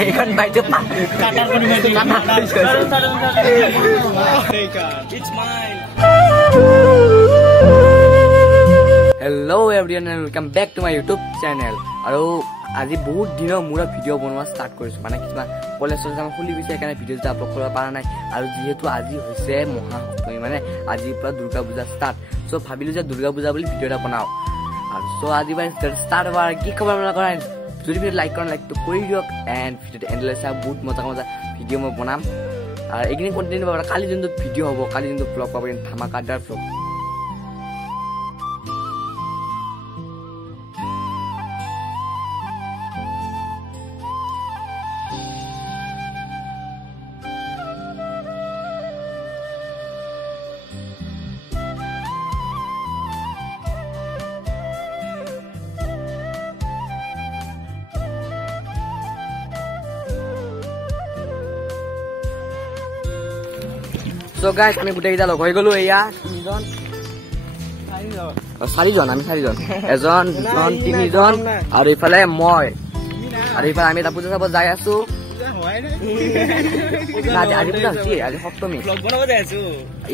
এইখন বাইদেউ hello' everyone and welcome back to my YouTube channel. আৰু আজি বহুত দিনৰ মূৰত ভিডিঅ' বনোৱা ষ্টাৰ্ট কৰিছোঁ, মানে কিছুমান কলেজ চলেজ আমাৰ খুলি গৈছে, সেইকাৰণে ভিডিঅ' আপলোড কৰিব পৰা নাই। আৰু যিহেতু আজি হৈছে মহাসপ্তমী, মানে আজিৰ পৰা দুৰ্গা পূজা ষ্টাৰ্ট, চ' ভাবিলোঁ যে দুৰ্গা পূজা বুলি ভিডিঅ' এটা বনাওঁ। আৰু চ' আজি পৰা ষ্টাৰ্ট হোৱাৰ কি খবৰ আপোনালোকৰ কৰা, যদি ভিডিঅ' লাইক কৰা লাইকটো কৰি দিয়ক এণ্ড ভিডিঅ'টো এণ্ডলৈ চাই বহুত মজা মজা ভিডিঅ' মই বনাম। আৰু এইখিনি কণ্টেণ্ট পাব, কালি যোনটো ভিডিঅ' হ'ব, কালি যোনটো ব্লগ পাব, ধামাকাদাৰ ব্লগ। So guys, আমি গোটেইকেইটা লগ হৈ গলো। এয়া চাৰিজন, আমি চাৰিজন, এজন দুজন তিনিজন আৰু ইফালে মই, আৰু ইফালে আমি এটা পূজা চাব যাই আছো। আজি পূজা হৈছে, আজি সপ্তমী।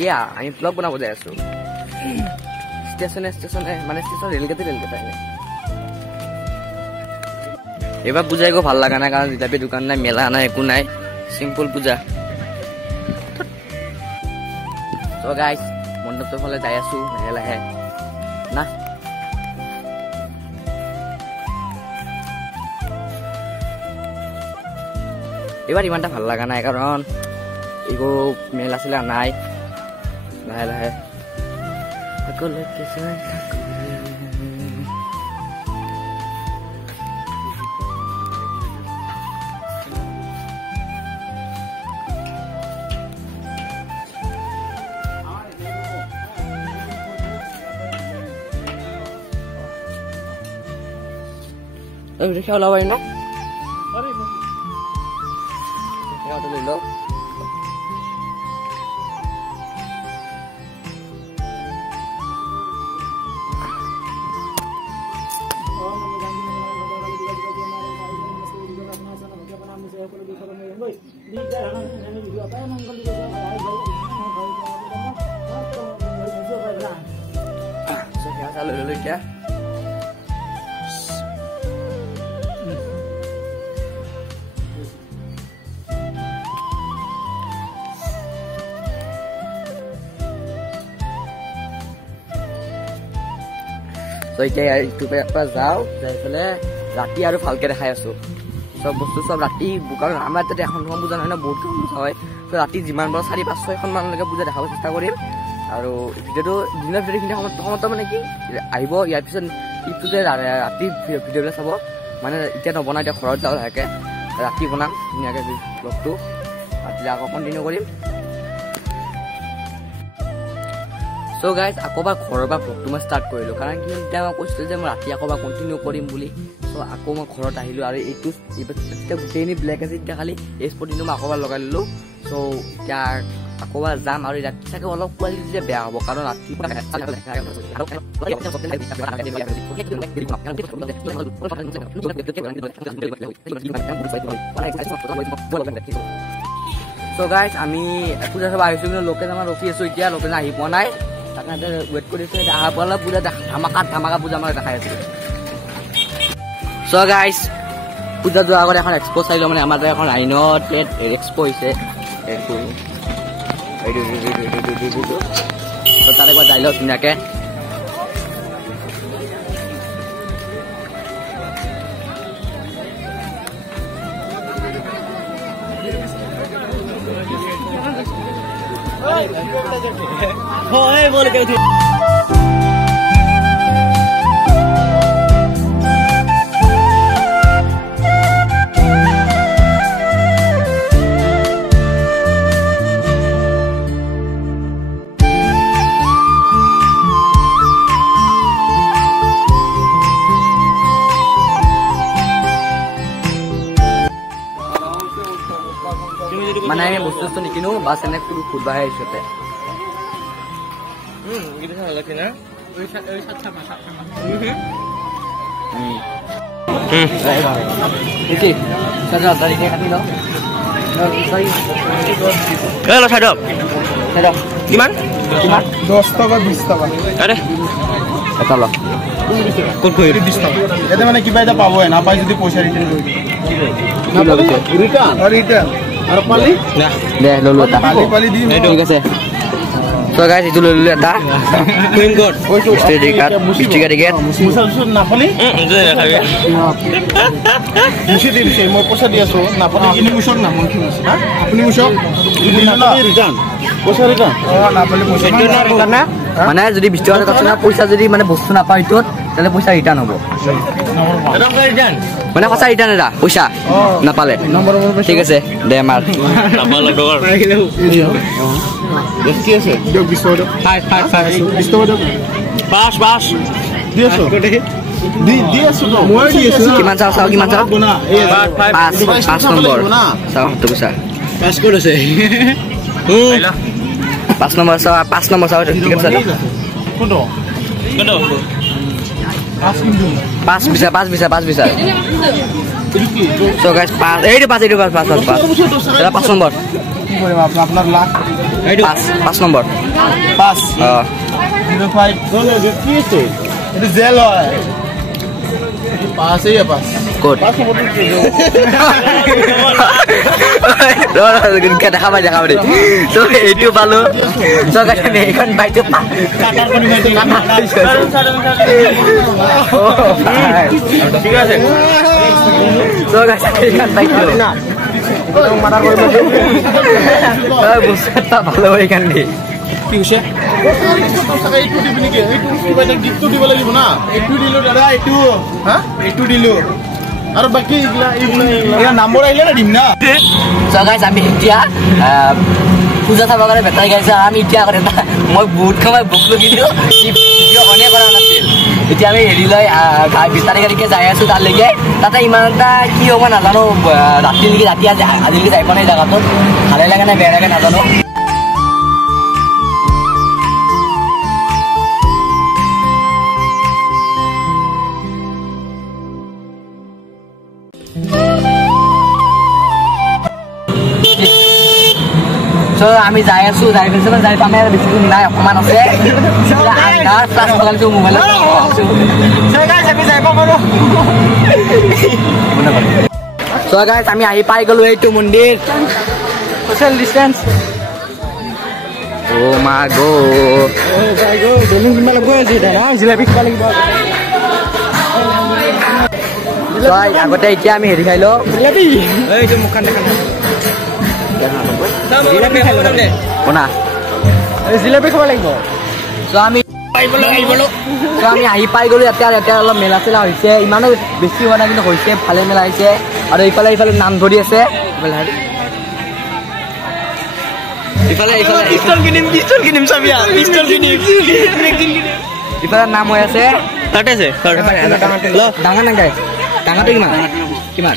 এয়া আমি ব্লগ বনাব যাই আছো ষ্টেচনে ষ্টেচনে, মানে ষ্টেচন ৰেলগেটে এইবাৰ পূজা একো ভাল লগা নাই, কাৰণ জিলাপি দোকান নাই, মেলা নাই, একো নাই, চিম্পল পূজা। So guys, মণ্ডপটোৰ ফালে যাই আছো লাহে লাহে না। এইবাৰ ইমানটা ভাল লগা নাই, কাৰণ একো মেলা চেলা নাই। লাহে লাহে ৰিক্সা ওলাব পাৰি ন? লৈ লওক। লৈ এতিয়া এতিয়া ইটোৰ পৰা যাওঁ, যাই পেলাই ৰাতি আৰু ভালকে দেখাই আছো চব বস্তু, চব ৰাতি। কাৰণ আমাৰ তাতে এখন পূজা নহয় ন, বহুত পূজা হয়। ত' ৰাতি যিমান বাৰু 4-5-6খন মানলৈকে পূজা দেখাব চেষ্টা কৰিম। আৰু ভিডিঅ'টো দিনৰ ভিডিঅ'খিনি সময়ত মানে কি আহিব, ইয়াৰ পিছত ইটোতে ৰাতি ভিডিঅ'বিলাক চাব। মানে এতিয়া নবনাই, এতিয়া ঘৰত যাওঁ লাহেকে, ৰাতি বনাম ধুনীয়াকৈ ব্লগটো, ৰাতিলৈ আকৌ কণ্টিনিউ কৰিম। চ' গাইজ, আকৌ এবাৰ ঘৰৰ পৰা ব্লগটো মই ষ্টাৰ্ট কৰিলোঁ, কাৰণ কি এতিয়া মই কৈছিলোঁ যে মই ৰাতি আকৌ এবাৰ কণ্টিনিউ কৰিম বুলি। চ' আকৌ মই ঘৰত আহিলোঁ, আৰু এইটো এতিয়া গোটেইখিনি ব্লেক আছে, এতিয়া খালি এই স্পটিংটো মই আকৌ এবাৰ লগাই ল'লোঁ। চ' এতিয়া আকৌ এবাৰ যাম, আৰু ৰাতি চাগে অলপ কোৱালিটি যেতিয়া বেয়া হ'ব, কাৰণ ৰাতি চ' গাইজ, আমি পূজা চাব আহিছোঁ, কিন্তু লোকেল আমাৰ ৰখি আছোঁ। এতিয়া লোকেল আহি পোৱা নাই, তাকে ৱেইট কৰিছোঁ। অহাৰ পৰা পূজা ধামাকা পূজা আমাৰ দেখাই আছোঁ। চ' গাইজ, পূজা যোৱাৰ আগত এখন এক্সপ' চাই লওঁ, মানে আমাৰ তাত এখন ৰাইনত এক্সপ' হৈছে, তাত একবাৰ যাই লওঁ ধুনীয়াকৈ। बोल के মানে আমি বস্তু বস্তু নিকিনো, বাছ এনে ফুটবাহে আহিছোতে। কি চাচা তাৰিখে কাটি লওঁ লো চাই দিয়ক কিমান 10 টকা 20 টকা আৰে এটা ল ক'ত গৈ 20 টকা এতে মানে কিবা এটা পাব নাপাই যদি পইচা ৰিটাৰ্ণ কৰি দিম ৰিটাৰ্ণ আৰু পালি না দে ললো এটা পালি দিম ঠিক আছে তো গাইস এইটো ললো এটা কুইন কোড স্টেডি কার্ড স্টিকার টিকেট মুছালছুত নাপালি মুছি দিম সেই মই পইচা দি আছো নাপালি আপুনি মুছক না মই মুছি আপুনি মুছক নাপালি ৰিটাৰ্ণ পইচা ৰিটাৰ্ণ নাপালি পইচা ৰিটাৰ্ণ না মানে যদি 20 টাকা কথা না পইচা যদি মানে বস্তু না পাই তো তাহলে পইচা রিটার্ন হবে এটা ৰিটাৰ্ণ মানে কথা ৰিটাৰ্ন এটা পইচা না পালে ঠিক আছে দে মাৰ নাপালে ডলাৰ বেছি আছে দিয়ক 20 টকা 20 টকা দিয়ক পাঁচ দি আছো দি আছো তো মই দি আছো কিমান চাও কিমান চাও না এই 5 নম্বৰ চাও তো পইচা পাঁচ ক'ত আছে 5 নম্বৰ চাও ঠিক আছে কোনটো 5 বিছা সো গাইস 5 এইটো 5 এটা 5 নম্বৰ কি কৰিম আপোনাৰ লাখ 5 নম্বৰ 5 05 কি আছে এটা জেল হয় পাস এই পাস কোড পাস নম্বর দেখা পাই তো এইটো পালো তো গাইস এখন বাইটো কাটার কোন বাইটো ঠিক আছে তো গাইস এখন বাইটো না মারার করে বুঝটা ভালো এখান দিয়ে কি হৈছে এইটো দিবি কি এইটো কিবা এটা গিফট দিব লাগিব না এইটো দিলো দাদা এইটো হা এইটো দিলো আৰু বাকি ইগলা নম্বৰ আহিলে না দিম না সো গাইস আমি এতিয়া পূজা চাব কাৰণে বেটাৰী গাইছে আমি এতিয়া কৰে মই বহুত সময় বুকলো দিলো ভিডিও অনে কৰা নাছিল এতিয়া আমি হেৰিলৈ বিস্তাৰিকাৰিকে যাই আছো তালৈকে তাতে ইমান এটা কি হ'ব নাজানো ৰাতিলৈকে আজিলৈকে যাই পোৱা নাই জেগাটোত ভালে লাগে নে বেয়া লাগে নাজানো So আমি যাই আছো যাই পামে আৰু বেছি নাই অকমান আছে আন্ধাৰ প্লাস বগালটো মোবাইলত so guys আমি যাই পাম আৰু so guys আমি আহি পাই গলো এইটো মন্দিৰ social distance oh my god balloon কিমান লাগব আছে না জিলাপি খাব লাগিব so আগতে এতিয়া আমি হেৰি খাই লো জিলাপি এইটো মুখখন দেখা জিলাপি খাই লো কোনা জিলাপি খাব লাগিব so আমি আহি পাই গলো এতিয়া অলপ মেলা চেলা হৈছে ইমানো বেছি হোৱা নাই কিন্তু হৈছে ভালে মেলা হৈছে আৰু ইফালে নাম ধৰি আছে ইফালে নাম হৈ আছে তাতে আছে ডাঙৰ নাগাই ডাঙৰটো কিমান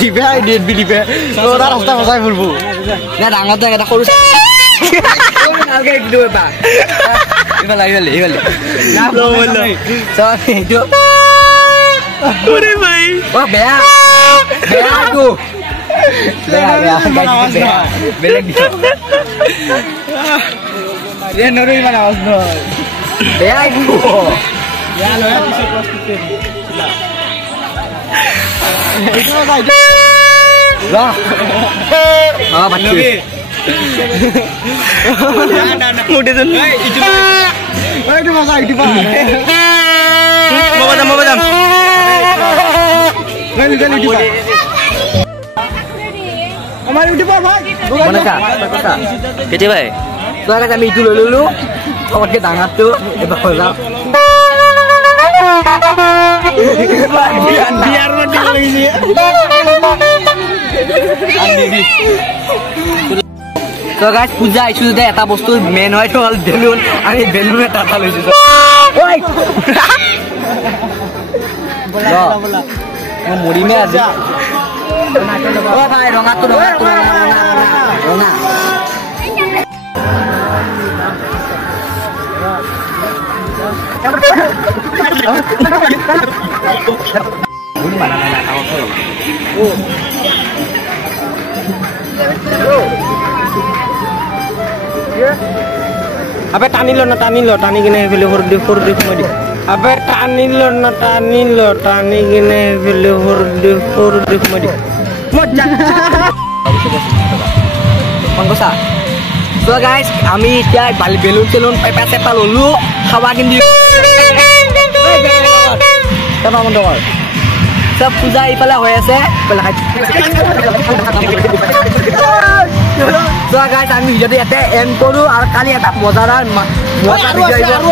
দিবে ডেট বি দিবে তোৰা ৰাস্তা ফসাই ফুলবো না ডাঙৰটো এটা সৰু নালকে দিও বা ইফালে না বলো সরি দিও ওরে ভাই ও বেয়া গো বেলেগ দিও রে নরই মানে আওয়াজ নয় বেয়া গো ইয়া লয়া পিছে প্রস্তুত বাচ্চি মোটে জন এইটো মজা এইটো পা মোবাইল আমার ইউটিউব ভাই মনে কথা কেতিয়া ভাই তো আগে আমি ইটো লৈ ললো সবতকে ডাঙৰটো এবাৰ যাও বিয়ার মধ্যে লাগিছে তো গাইস পূজা আইছো যে এটা বস্তু মেন হয় তো বেলুন আমি বেলুন এটা লৈছো ওই বলা মৰিমে আজি ও ভাই ৰঙাটো ৰঙা Apa tani lo tani gini beli hurdi semua di. Apa tani gini beli hurdi semua di. Mojan. Mangkosa. So guys, kami dia balik belun pepe lulu kawakin di. Kenapa mendongol? Sab pujা ইফালে হৈ আছে So guys, আমি ভিডিওটো ইয়াতে and কৰো আৰু কালি এটা মজাদাৰ ভিডিও আহিব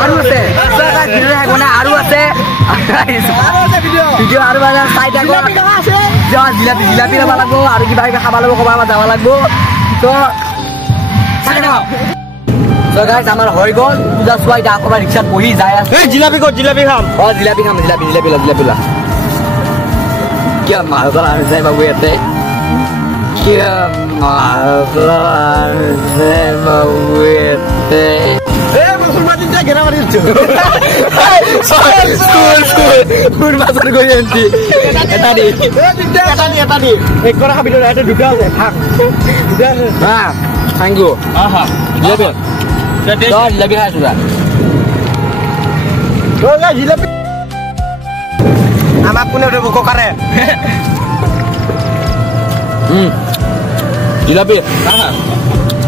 আৰু আছে So guys, ভিডিও শেষ হোৱা আৰু আছে ভিডিও আৰু মানে চাই থাকো জিলাপি ল'ব লাগিব আৰু কিবা খাব লাগিব ক'ৰবাত যাব লাগিব So guys, আমাৰ হৈ গ'ল পূজা চোৱা এতিয়া আকৌ ৰিক্সাত বহি যাই আছে জিলাপি খাম জিলাপি লা क्या मालवा है बाबू ये क्या मालवा है बाबू ये मुसलमान इंडिया घेरा मारी स्कूल मास्टर को यांती tadi एक कोरा का video ada juga hak nah tanggu jilapi jilapi hai sudah जिलापी আমাক কোনে বুকো কৰে জিলাপি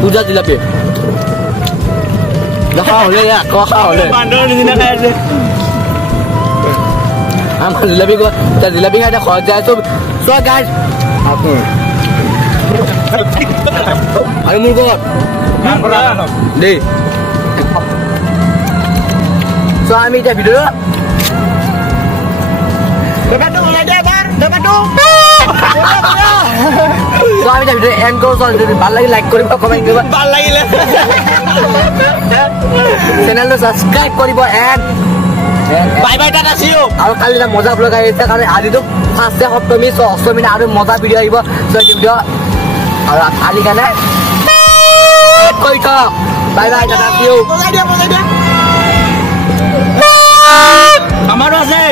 পূজা জিলাপি দেখা হলে কথা হলে বান্দৰ নিচিনা খাই আছে আমাৰ জিলাপি খাই খোৱা যায় so guys আৰু মোৰ ঘৰত দেই so আমি এতিয়া ভিডিঅ দেবাটো ওলাই দে এবাৰ দেবাটো so আমি এতিয়া ভিডিঅ এন্ড কৰোঁ যদি ভাল লাগিলে লাইক কৰিব কমেন্ট কৰিব ভাল লাগিলে চেনেলটো সাবস্ক্ৰাইব কৰিব and bye bye tata see you আৰু কালি এটা মজা ব্লগ আহিছে কাৰণ আজিতো ফাৰ্ষ্টে সপ্তমী অষ্টমী আৰু মজা ভিডিঅ আহিব so ভিডিঅ আৰু কালি কাৰণে কৈ থাক বাই বাই টাটা সি ইউ বজাই দিয়া আমাৰো আছে